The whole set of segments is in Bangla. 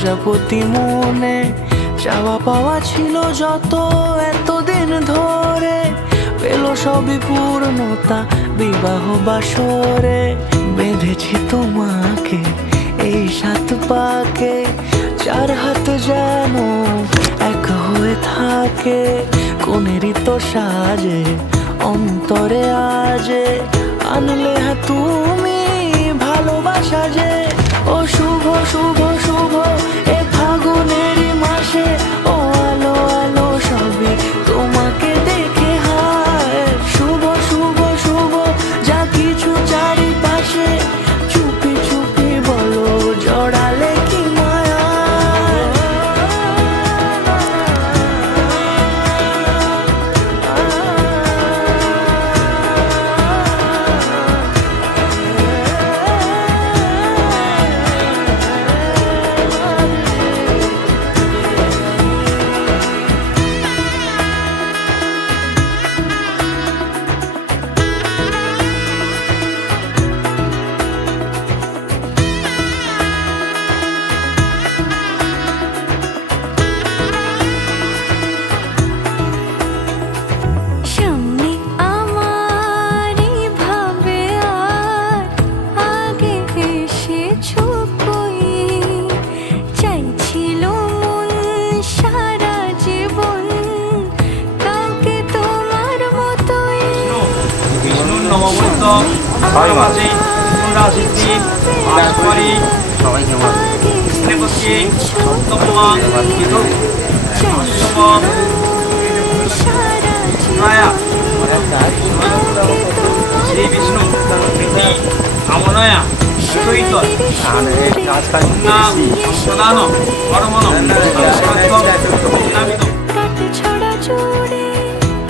প্রজাপতি মনে চাওয়া পাওয়া ছিল যত এতদিন ধরে, পেল সবই পূর্ণতা বিবাহ বাসরে। বেঁধেছি তোমাকে এই 7 পাকে, 4 হাত যেন এক হয়ে থাকে। কোনেরই তো সাজে অন্তরে আজে, আনলে তুমি ভালোবাসা যে। ও শুভ শুভ শুভ এ ফাগুনেরই মাসে, ও আলো আলো সবই তোমাকে দেখে হায়। শুভ শুভ শুভ যা কিছু চারিপাশে, চুপি চুপি বলো জড়ালে কি মায়া।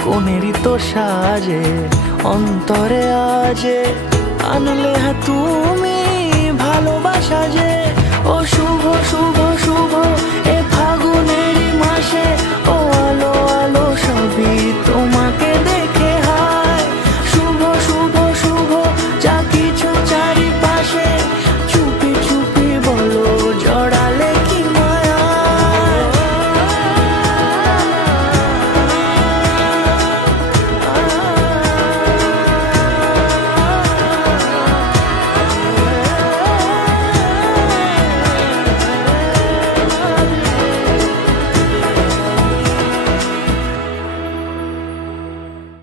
কোনেরই তো সাজে অন্তরে আজে, আনলে তুমি ভালোবাসা যে। ও শুভ শুভ শুভ